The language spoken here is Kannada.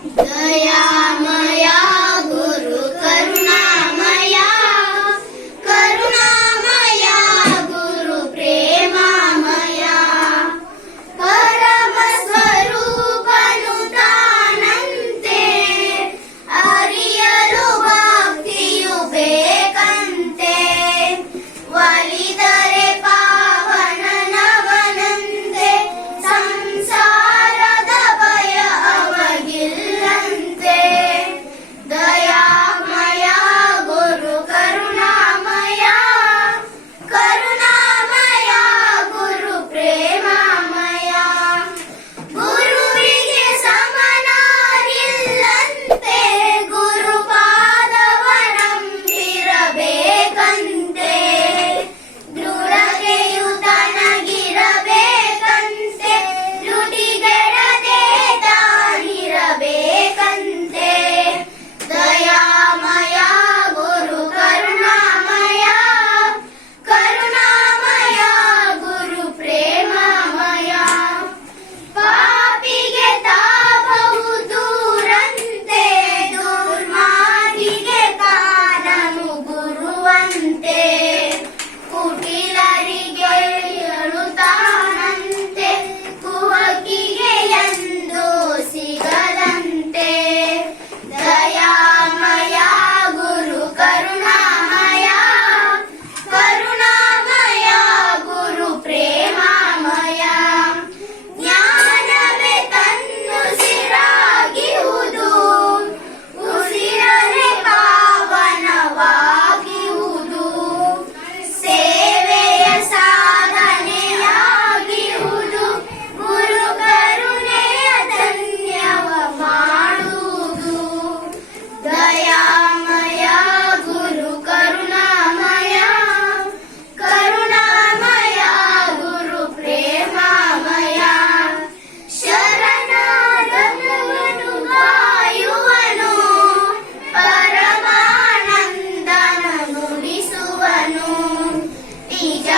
दयामय गुरु करुणामय करुणामय गुरु प्रेमामय परम स्वरूपनु तानंते अरियಲು ಭಕ್ತಿಯು ಬೇಕಂತೆ ಒಲಿದರೆ ಪಾವನನವನಂತೆ ಸಂಸಾರದ ಭಯ ಅವಗಿಲ್ಲಂತೆ ದಯಾಮಯ ಗುರು ಕರುಣಾಮಯ ಕರುಣಾಮಯ ಗುರು ಪ್ರೇಮಾಮಯ ಗುರುವಿಗೆ ಸಮನಾರಿಲ್ಲಂತೆ ಗುರುಪಾದವನಂಬಿರಬೇಕಂತೆ ನುರಗೆಯು ತನಗಿರಬೇಕಂತೆ ನುಡಿಗೆಡದೆ ತಾನಿರಬೇಕಂತೆ ದಯಾಮಯ ಗುರು ಕರುಣಾಮಯ ಕರುಣಾಮಯ ಗುರು ಪ್ರೇಮಾಮಯ ಪಾಪಿಗೆ ತಾಪವು ದೂರಂತೆ ದುರ್ಮಾರ್ಗಿಗೆ ಕಾನನು ಗುರುವಂತೆ ಕುಟಿಲರಿಗೆ ತಾನಂತೆ ಕುವಕಿಗೆ ಎಂದು ಸಿಗದಂತೆ ದಯಾಮಯ ಗುರು ಕರುಣಾಮಯ ಕರುಣಾಮಯ ಗುರು ಪ್ರೇಮಾಮಯ ಜ್ಞಾನವೇ ತನ್ನುಸಿರಾಗಿಹುದು ಉಸಿರನೆ ಪಾವನವಾಗಿಹುದು ಸೇವೆಯ ಸಾಧನೆಯಾಗಿಹುದು ಗುರು ಕರುಣೆಯ ಧನ್ಯವ ಮಾಡುವುದು ದಯಾಮಯ ಗುರು ಕರುಣಾಮಯ ಕರುಣಾಮಯ ಗುರು ಪ್ರೇಮಾಮಯ ಶರಣಾಗತವನು ಕಾಯುವನು ಪರಮಾನಂದನ ನುಡಿಸುವನು ನಿಜ